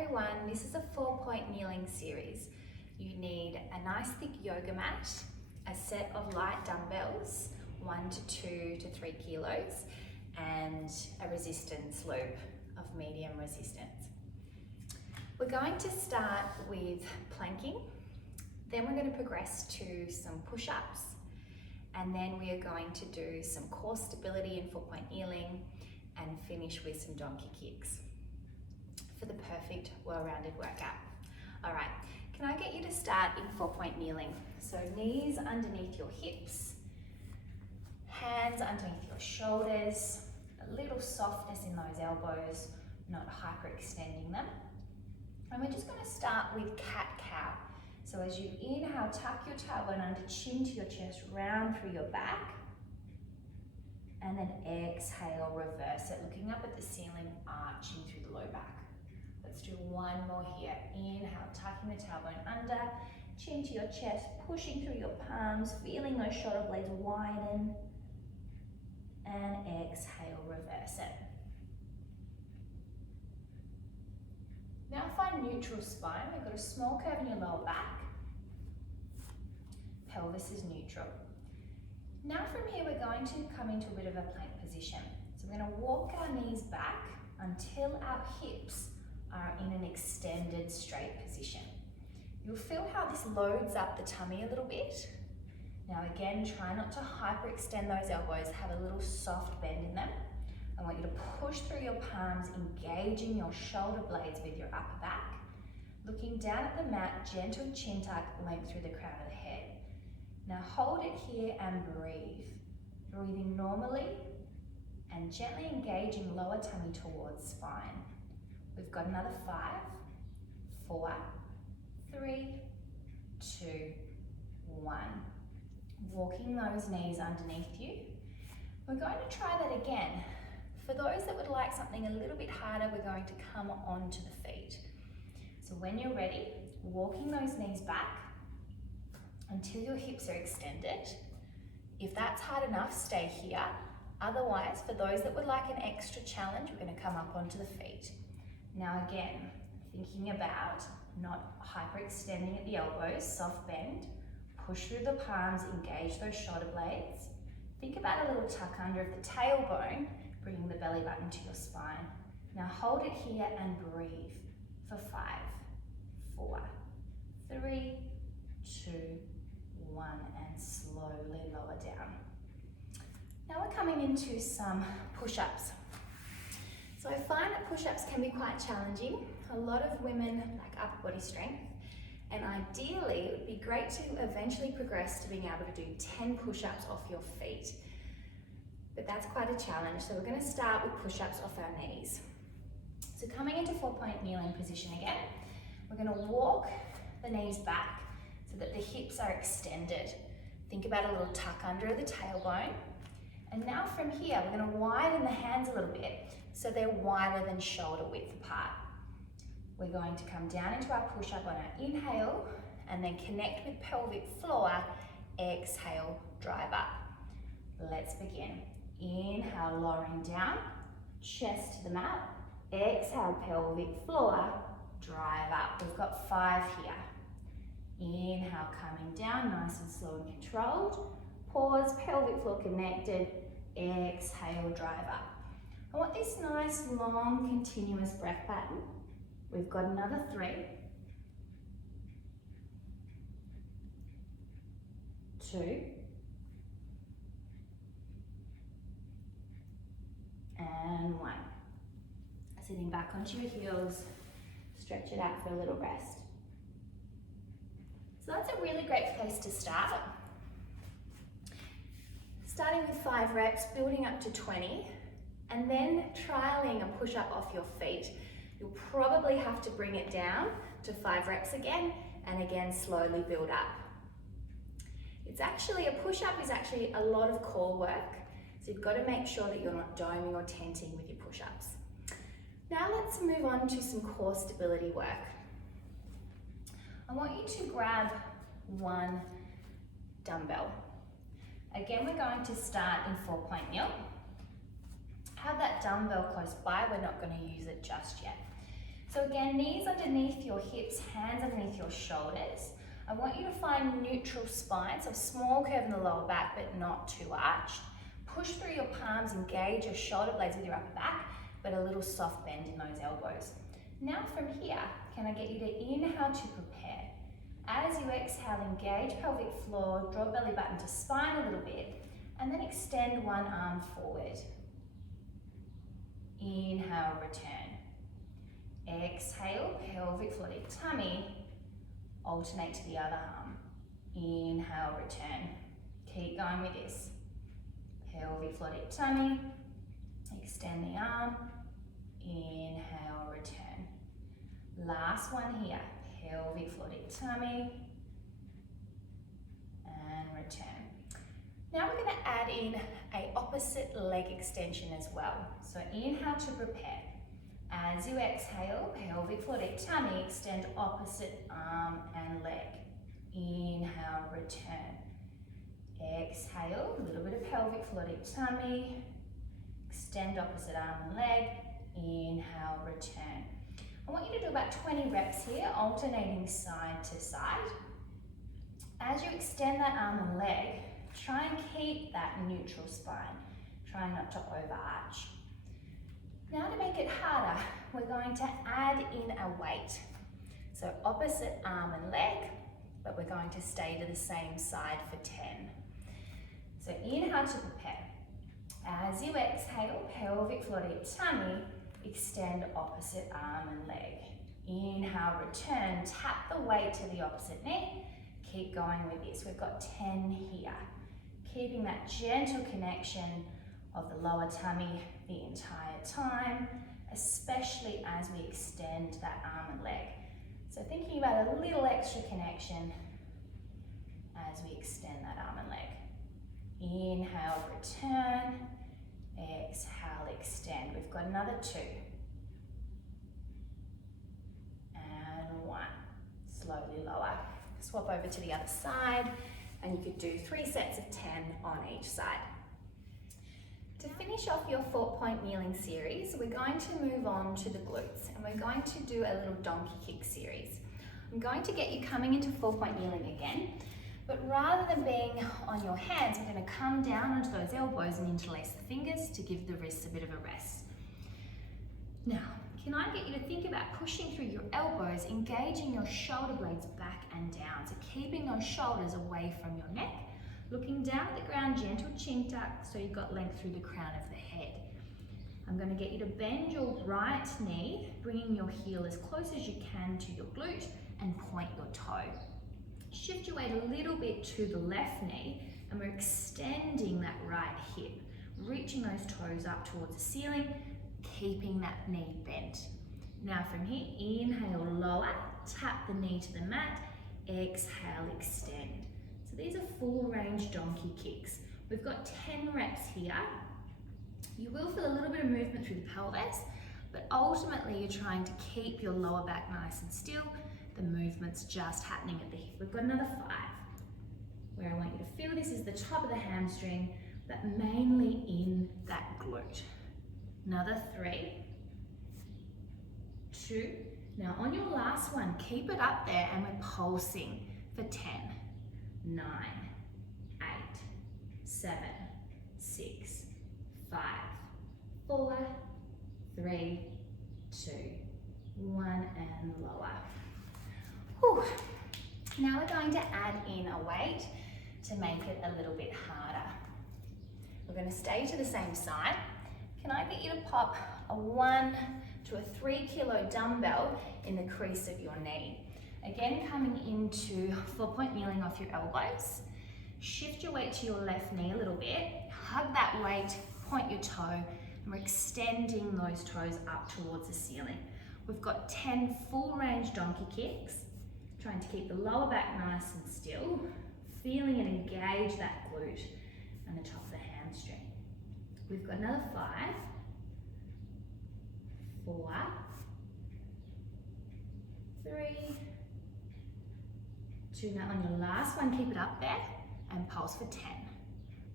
everyone, this is a 4-point kneeling series. You need a nice thick yoga mat, a set of light dumbbells, 1 to 2 to 3 kilos, and a resistance loop of medium resistance. We're going to start with planking, then we're going to progress to some push-ups, and then we are going to do some core stability in 4-point kneeling and finish with some donkey kicks for the perfect well-rounded workout. All right, can I get you to start in 4-point kneeling? So knees underneath your hips, hands underneath your shoulders, a little softness in those elbows, not hyperextending them. And we're just going to start with cat-cow. So as you inhale, tuck your tailbone under, chin to your chest, round through your back. And then exhale, reverse it, looking up at the ceiling, arching through the low back. Let's do one more here. Inhale, tucking the tailbone under, chin to your chest, pushing through your palms, feeling those shoulder blades widen. And exhale, reverse it. Now find neutral spine. We've got a small curve in your lower back. Pelvis is neutral. Now from here, we're going to come into a bit of a plank position. So we're going to walk our knees back until our hips are in an extended straight position. You'll feel how this loads up the tummy a little bit. Now again, try not to hyperextend those elbows, have a little soft bend in them. I want you to push through your palms, engaging your shoulder blades with your upper back. Looking down at the mat, gentle chin tuck, length through the crown of the head. Now hold it here and breathe. Breathing normally and gently engaging lower tummy towards spine. We've got another 5, 4, 3, 2, 1. Walking those knees underneath you. We're going to try that again. For those that would like something a little bit harder, we're going to come onto the feet. So when you're ready, walking those knees back until your hips are extended. If that's hard enough, stay here. Otherwise, for those that would like an extra challenge, we're going to come up onto the feet. Now again, thinking about not hyperextending at the elbows, soft bend, push through the palms, engage those shoulder blades. Think about a little tuck under of the tailbone, bringing the belly button to your spine. Now hold it here and breathe for 5, 4, 3, 2, 1, and slowly lower down. Now we're coming into some push-ups. So I find that push-ups can be quite challenging. A lot of women like upper body strength, and ideally it would be great to eventually progress to being able to do 10 push-ups off your feet. But that's quite a challenge, so we're going to start with push-ups off our knees. So coming into 4-point kneeling position again, we're going to walk the knees back so that the hips are extended. Think about a little tuck under of the tailbone. And now from here, we're going to widen the hands a little bit so they're wider than shoulder width apart. We're going to come down into our push-up on our inhale and then connect with pelvic floor. Exhale, drive up. Let's begin. Inhale, lowering down, chest to the mat. Exhale, pelvic floor, drive up. We've got 5 here. Inhale, coming down, nice and slow and controlled. Pause, pelvic floor connected. Exhale, drive up. I want this nice, long, continuous breath pattern. We've got another 3. 2. And 1. Sitting back onto your heels, stretch it out for a little rest. So that's a really great place to start. Starting with 5 reps, building up to 20, and then trialing a push-up off your feet. You'll probably have to bring it down to 5 reps again, and again slowly build up. A push-up is actually a lot of core work, so you've got to make sure that you're not doming or tenting with your push-ups. Now let's move on to some core stability work. I want you to grab 1 dumbbell. Again, we're going to start in 4-point kneel. Have that dumbbell close by, we're not going to use it just yet. So again, knees underneath your hips, hands underneath your shoulders. I want you to find neutral spine, so a small curve in the lower back, but not too arched. Push through your palms, engage your shoulder blades with your upper back, but a little soft bend in those elbows. Now from here, can I get you to inhale to prepare? As you exhale, engage pelvic floor, draw belly button to spine a little bit, and then extend one arm forward. Inhale, return. Exhale, pelvic floor deep tummy, alternate to the other arm. Inhale, return. Keep going with this. Pelvic floor deep tummy, extend the arm, inhale, return. Last one here, pelvic floor deep tummy, and return. Now we're going to add in an opposite leg extension as well. So inhale to prepare. As you exhale, pelvic floor deep tummy, extend opposite arm and leg. Inhale, return. Exhale, a little bit of pelvic floor deep tummy, extend opposite arm and leg, inhale, return. I want you to do about 20 reps here, alternating side to side. As you extend that arm and leg, try and keep that neutral spine, trying not to overarch. Now to make it harder, we're going to add in a weight. So opposite arm and leg, but we're going to stay to the same side for 10. So inhale to prepare. As you exhale, pelvic floor deep tummy, extend opposite arm and leg. Inhale, return, tap the weight to the opposite knee. Keep going with this. We've got 10 here. Keeping that gentle connection of the lower tummy the entire time, especially as we extend that arm and leg. So thinking about a little extra connection as we extend that arm and leg. Inhale, return. Exhale, extend. We've got another 2. And 1. Slowly lower. Swap over to the other side, and you could do 3 sets of 10 on each side. To finish off your 4-point kneeling series, we're going to move on to the glutes, and we're going to do a little donkey kick series. I'm going to get you coming into 4-point kneeling again, but rather than being on your hands, we're going to come down onto those elbows and interlace the fingers to give the wrists a bit of a rest. Now, can I get you to think about pushing through your elbows, engaging your shoulder blades back and down, so keeping those shoulders away from your neck, looking down at the ground, gentle chin tuck, so you've got length through the crown of the head. I'm going to get you to bend your right knee, bringing your heel as close as you can to your glute, and point your toe. Shift your weight a little bit to the left knee, and we're extending that right hip, reaching those toes up towards the ceiling, keeping that knee bent. Now from here, inhale, lower, tap the knee to the mat, exhale, extend. So these are full range donkey kicks. We've got 10 reps here. You will feel a little bit of movement through the pelvis, but ultimately you're trying to keep your lower back nice and still. The movement's just happening at the hip. We've got another 5, where I want you to feel this is the top of the hamstring, but mainly in that glute. Another 3, 2. Now on your last one, keep it up there and we're pulsing for 10, 9, 8, 7, 6, 5, 4, 3, 2, 1, and lower. Whew. Now we're going to add in a weight to make it a little bit harder. We're going to stay to the same side. Can I get you to pop a 1 to a 3 kilo dumbbell in the crease of your knee? Again, coming into 4-point kneeling off your elbows. Shift your weight to your left knee a little bit. Hug that weight, point your toe, and we're extending those toes up towards the ceiling. We've got 10 full range donkey kicks. Trying to keep the lower back nice and still, feeling it engage that glute and the top of the hamstring. We've got another 5, 4, 3, 2. Now on your last one, keep it up there and pulse for 10,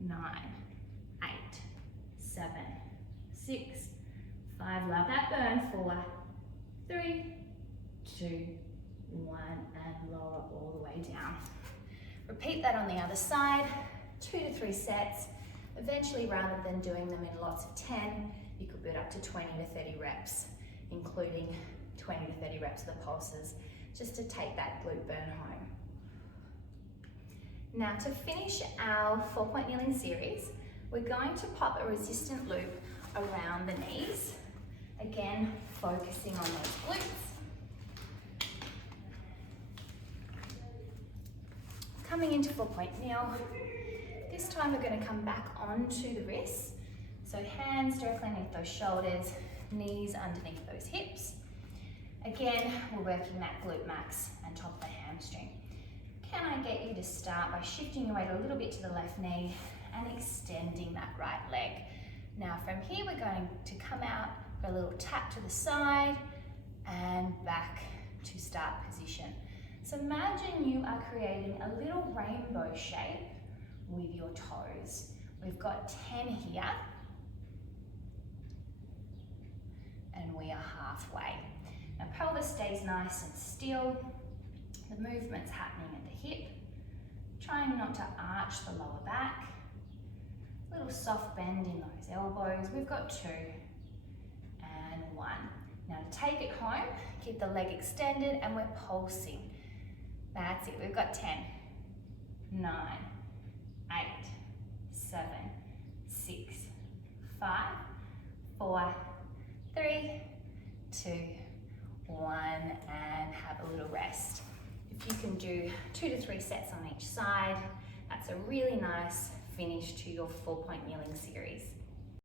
9, 8, 7, 6, 5. Love that burn. 4, 3, 2, 1, and lower all the way down. Repeat that on the other side, 2 to 3 sets. Eventually, rather than doing them in lots of 10, you could build up to 20 to 30 reps, including 20 to 30 reps of the pulses, just to take that glute burn home. Now, to finish our 4-point kneeling series, we're going to pop a resistant loop around the knees, again, focusing on those glutes. Coming into 4-point kneel, this time we're going to come back onto the wrists, so hands directly underneath those shoulders, knees underneath those hips. Again, we're working that glute max and top of the hamstring. Can I get you to start by shifting your weight a little bit to the left knee and extending that right leg? Now from here, we're going to come out for a little tap to the side and back to start position. So imagine you are creating a little rainbow shape with your toes. We've got 10 here, and we are halfway. Now pelvis stays nice and still. The movement's happening at the hip, trying not to arch the lower back. Little soft bend in those elbows. We've got 2 and 1. Now to take it home, keep the leg extended and we're pulsing. That's it, we've got 10, 9, 8, 7, 6, 5, 4, 3, 2, 1, and have a little rest. If you can do 2 to 3 sets on each side, that's a really nice finish to your 4-point kneeling series.